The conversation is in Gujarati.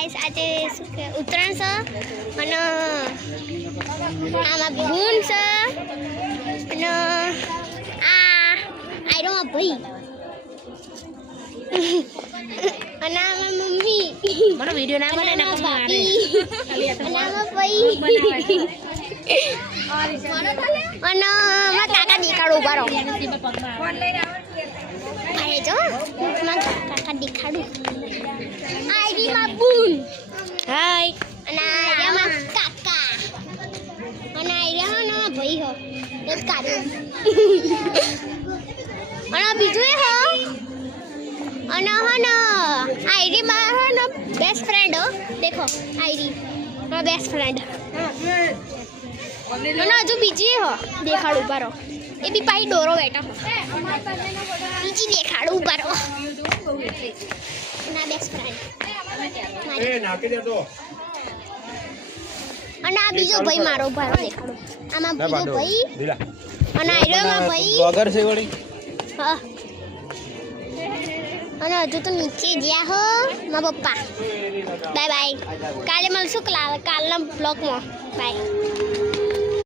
આજે શું કે ઉત્તરાયણ છે અને આમાં બૂન છે અને આયરો ભાઈ અને આમાં મમ્મી મને વિડિયો ના બને ના ભાઈ અને આમાં ભાઈ અને મારા કાકા દેખાડો ઉભારો અરે જો મારા કાકા દેખાડું આયરી માં બૂન હાય અને આયરામાં કાકા અને આયરામાં ભાઈ હો એક કાઢો અને બીજું એ હો અને હો આયરીમાં હો ને બેસ્ટ ફ્રેન્ડ હો દેખો આયરી મારા બેસ્ટ ફ્રેન્ડ અને હજુ બીજી હો દેખાડું બારો એ બી પાઈ ડોરો બેઠો બીજી દેખાડું બારો ના બેસ્ટ ફ્રેન્ડ અને આ બીજો ભાઈ મારો ભારો દેખાડો આમાં બીજો ભાઈ અને આયરામાં ભાઈ વગર છે વળી હા અને હજુ તો નીચે ગયા હો મારા પપ્પા બાય બાય કાલે મળશું કાલના બ્લોગમાં બાય